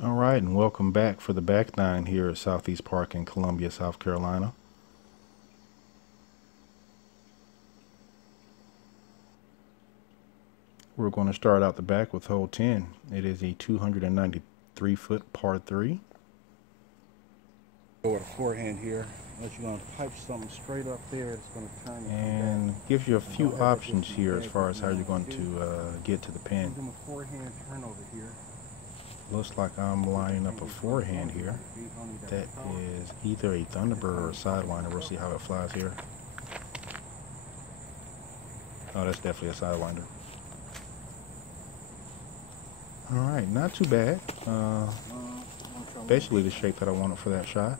Alright, and welcome back for the back nine here at Southeast Park in Columbia, South Carolina. We're going to start out the back with hole 10. It is a 293-foot par 3. Go with a forehand here. Unless you're going to pipe something straight up there, it's going to turn. And gives you a few options here as far as how you're going to get to the pin. Give them a forehand turn over here. Looks like I'm lining up a forehand here. That is either a Thunderbird or a Sidewinder. We'll see how it flies here. Oh, that's definitely a Sidewinder. Alright, not too bad. Basically the shape that I wanted for that shot.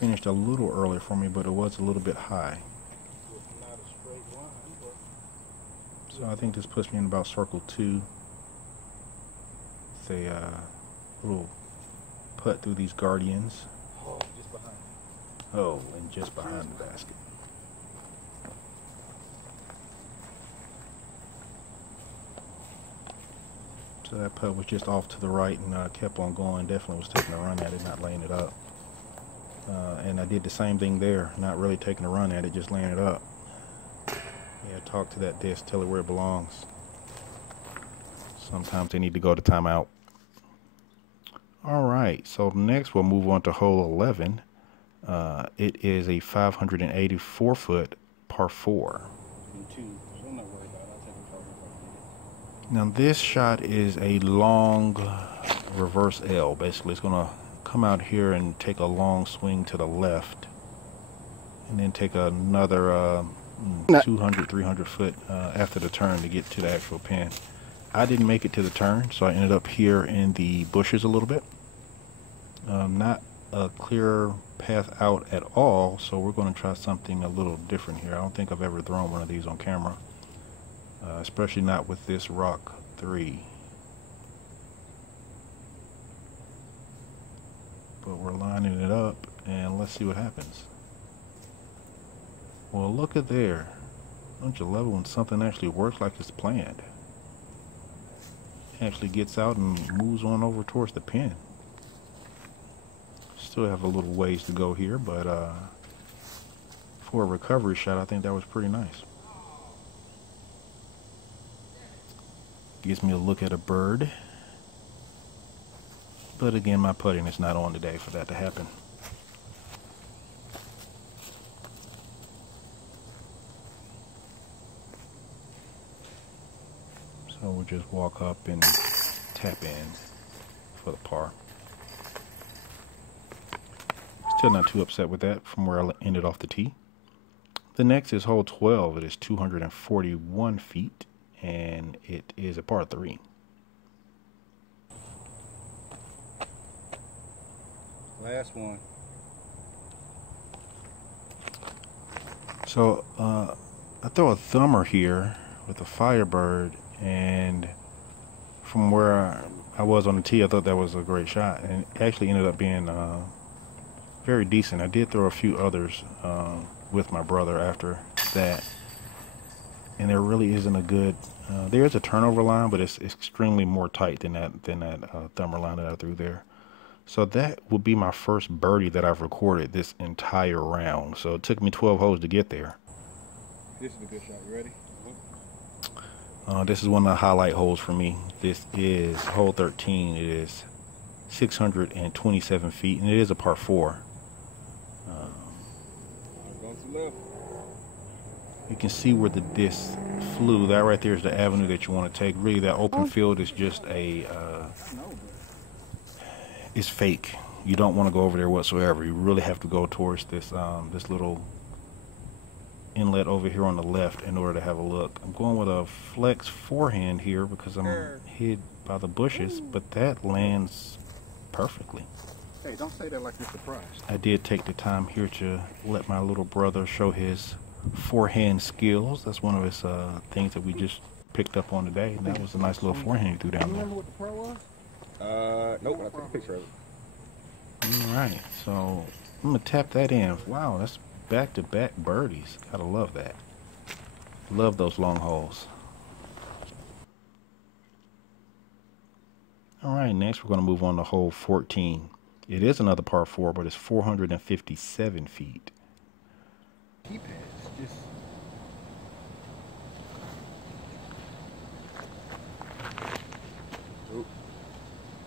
Finished a little early for me, but it was a little bit high. So I think this puts me in about circle 2. It's a little putt through these Guardians. Oh, and just behind the basket. So that putt was just off to the right and kept on going. Definitely was taking a run at it, not laying it up. And I did the same thing there, not really taking a run at it, just laying it up. Yeah, talk to that disc, tell it where it belongs. Sometimes they need to go to timeout. Alright, so next we'll move on to hole 11. It is a 584-foot par 4. Now this shot is a long reverse L. Basically, it's going to come out here and take a long swing to the left. And then take another 200, 300 foot after the turn to get to the actual pin. I didn't make it to the turn, so I ended up here in the bushes a little bit. Not a clear path out at all, so we're going to try something a little different here. I don't think I've ever thrown one of these on camera, especially not with this Rock 3. But we're lining it up, and let's see what happens. Well, look at there. Don't you love it when something actually works like it's planned? Actually gets out and moves on over towards the pin. Still have a little ways to go here, but for a recovery shot, I think that was pretty nice. Gives me a look at a bird. But again, my putting is not on today for that to happen. So we'll just walk up and tap in for the par. Still not too upset with that from where I ended off the tee. The next is hole 12. It is 241 feet and it is a par 3. Last one. So I throw a thumber here with a Firebird, and from where I was on the tee, I thought that was a great shot, and it actually ended up being very decent. I did throw a few others with my brother after that, and there really isn't a good there's a turnover line, but it's extremely more tight than that thumber line that I threw there. So that would be my first birdie that I've recorded this entire round. So it took me 12 holes to get there. This is a good shot. You ready? This is one of the highlight holes for me. This is hole 13. It is 627 feet, and it is a par 4. You can see where the disc flew. That right there is the avenue that you want to take. Really, that open field is just a it's fake. You don't want to go over there whatsoever. You really have to go towards this this little inlet over here on the left in order to have a look. I'm going with a flex forehand here because I'm hid by the bushes, but that lands perfectly. Hey, don't say that like you're surprised. I did take the time here to let my little brother show his forehand skills. That's one of his things that we just picked up on today, and that was a nice little forehand he threw down You there. remember what the pro was? Nope, I took a picture of it. All right, so I'm gonna tap that in. Wow, that's back-to-back birdies. Gotta love that. Love those long holes. All right, next we're gonna move on to hole 14. It is another par 4, but it's 457 feet. Keypads, just.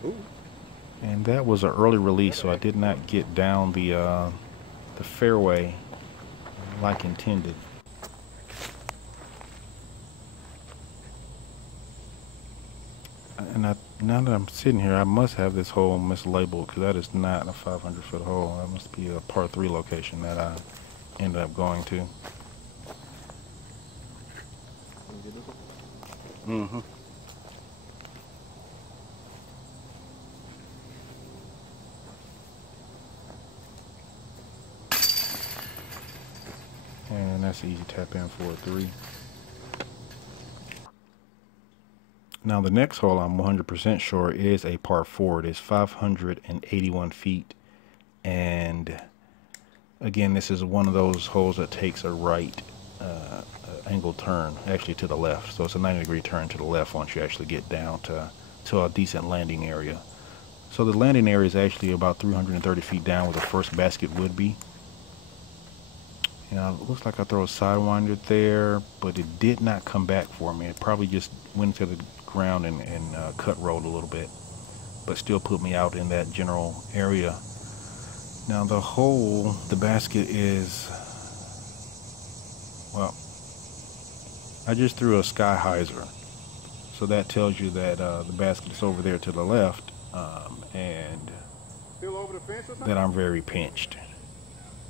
Ooh. And that was an early release, so I did not get down the fairway like intended. And now that I'm sitting here, I must have this hole mislabeled, because that is not a 500-foot hole. That must be a par 3 location that I ended up going to. Mm-hmm. And that's an easy tap in for a 3. Now the next hole I'm 100% sure is a par 4. It is 581 feet. And again, this is one of those holes that takes a right angle turn, actually to the left. So it's a 90-degree turn to the left once you actually get down to a decent landing area. So the landing area is actually about 330 feet down where the first basket would be. You know, it looks like I throw a sidewinder there, but it did not come back for me. It probably just went to the ground and cut rolled a little bit, but still put me out in that general area. Now the hole, the basket is, well, I just threw a sky hyzer, so that tells you that the basket is over there to the left, and Still over the fence or something? that I'm very pinched.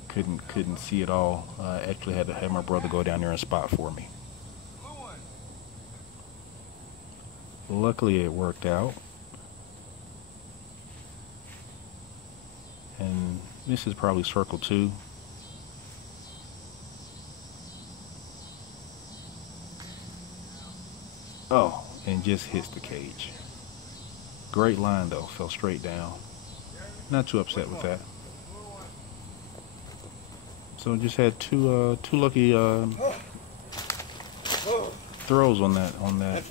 Couldn't see it all. Actually had to have my brother go down there and spot for me. Luckily it worked out. And this is probably circle 2. Oh, and just hits the cage. Great line though, fell straight down. Not too upset with that. So just had two lucky throws on that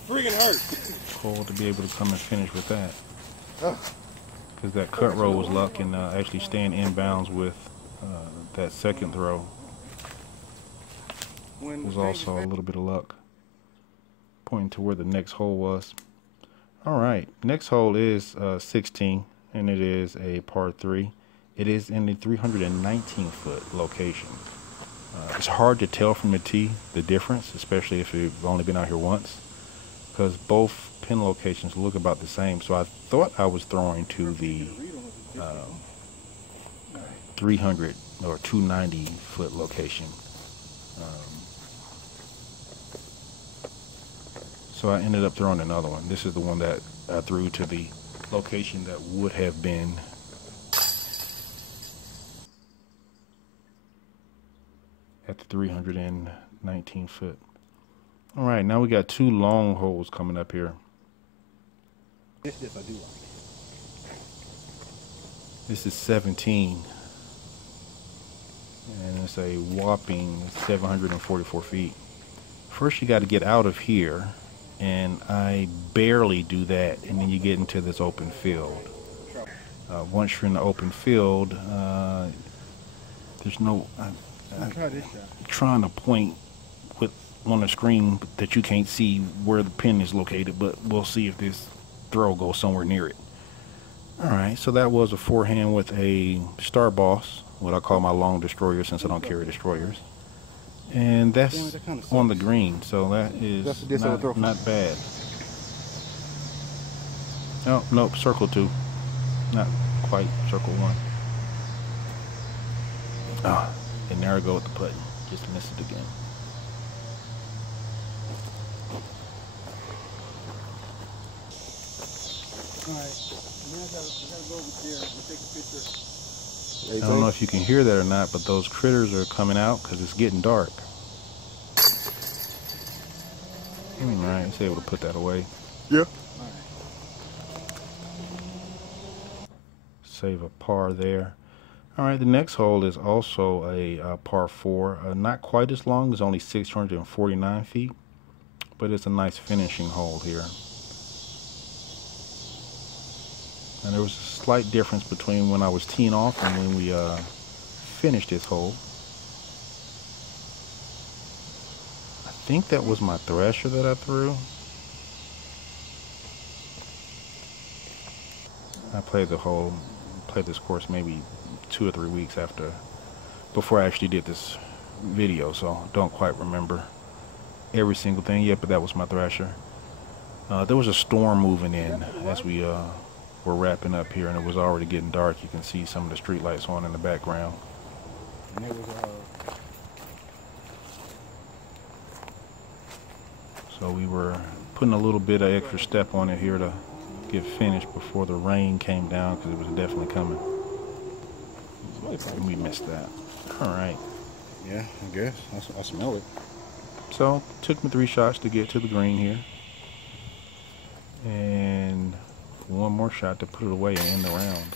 Freaking hurt. hole to be able to come and finish with that. Because that cut roll was luck, and actually staying inbounds with that second throw was also a little bit of luck, pointing to where the next hole was. All right, next hole is 16, and it is a par 3. It is in the 319-foot location. It's hard to tell from the tee the difference, especially if you've only been out here once, because both pin locations look about the same. So I thought I was throwing to the 300 or 290-foot location. So I ended up throwing another one. This is the one that I threw to the location that would have been at the 319 foot. All right, now we got 2 long holes coming up here. This I do like. This is 17, and it's a whopping 744 feet. First you got to get out of here, and I barely do that, and then you get into this open field. Once you're in the open field, there's no I'm trying to point with on the screen that you can't see where the pin is located, but we'll see if this throw goes somewhere near it. All right, so that was a forehand with a Star Boss, what I call my long destroyer since I don't carry destroyers. And that's on the green, so that is not bad. Oh, nope, circle 2. Not quite circle 1. Ah, and there I go with the putt. Just missed it again. All right. gotta go over there and take a picture. I don't know if you can hear that or not, but those critters are coming out because it's getting dark. Alright, it's able to put that away. Yeah. Save a par there. Alright, the next hole is also a par 4. Not quite as long, it's only 649 feet, but it's a nice finishing hole here. And there was a slight difference between when I was teeing off and when we finished this hole. I think that was my thresher that I threw. I played this course maybe 2 or 3 weeks before I actually did this video, so don't quite remember every single thing yet, but that was my thresher. There was a storm moving in as we were wrapping up here, and it was already getting dark. You can see some of the street lights on in the background. And it was, So we were putting a little bit of extra step on it here to get finished before the rain came down, because it was definitely coming. And we missed that. Alright. yeah, I guess. I smell it. So, took me 3 shots to get to the green here. And 1 more shot to put it away and end the round.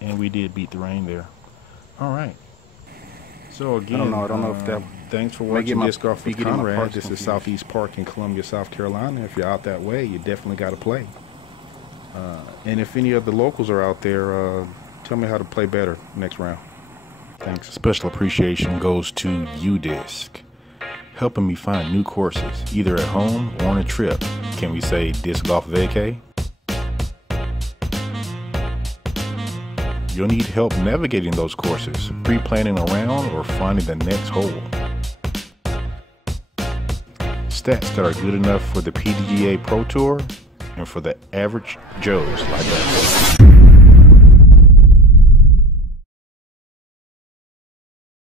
And we did beat the rain there. Alright. So again, I don't know if that. thanks for May get watching my- Disc Golf be with getting my Conrad. parts This is confused. Southeast Park in Columbia, South Carolina. If you're out that way, you definitely got to play. And if any of the locals are out there, tell me how to play better next round. Thanks. Special appreciation goes to UDisc, helping me find new courses, either at home or on a trip. Can we say Disc Golf Vacay? You'll need help navigating those courses, pre-planning a round, or finding the next hole. Stats that are good enough for the PDGA Pro Tour and for the average Joes like us.